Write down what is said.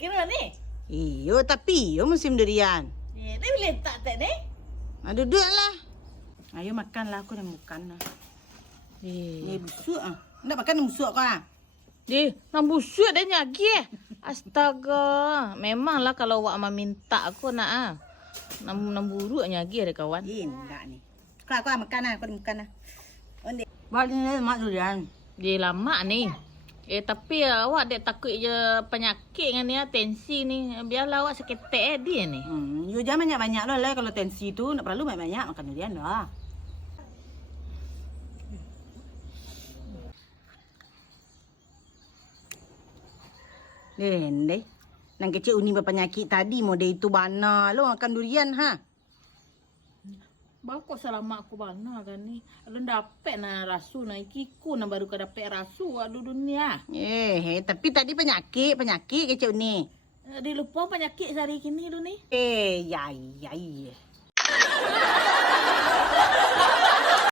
kira ni. Iyo, tapi iyo musim durian. Ni boleh tak tak ni? Duduklah. Ayo makanlah, aku dah makan lah. Ni busuk ah. Nak makan busuk kau ah? Nak busuk dah nyagi. Astaga. Memanglah kalau awak mak minta aku nak ah. Nak buruk nyagi ada kawan. Enggak ni. Kau makan lah, aku dah makan lah. Onde. Bawa ni mak durian. Lama ni. Tapi awak dek takut je penyakit dengan ni tensi ni. Biarlah awak seketek dia ni. You jangan banyak-banyak lah kalau tensi tu. Nak perlu banyak-banyak makan durian dah. Deh. Nang kecil uni berpenyakit tadi model itu bana lo makan durian ha. Bawa selama aku bana kan ni. Lu dapat na rasu na ikiku na baru ka dapat rasu adu dunia. Tapi tadi penyakit kecil uni. Dia lupa penyakit sehari kini lu ni. Ya.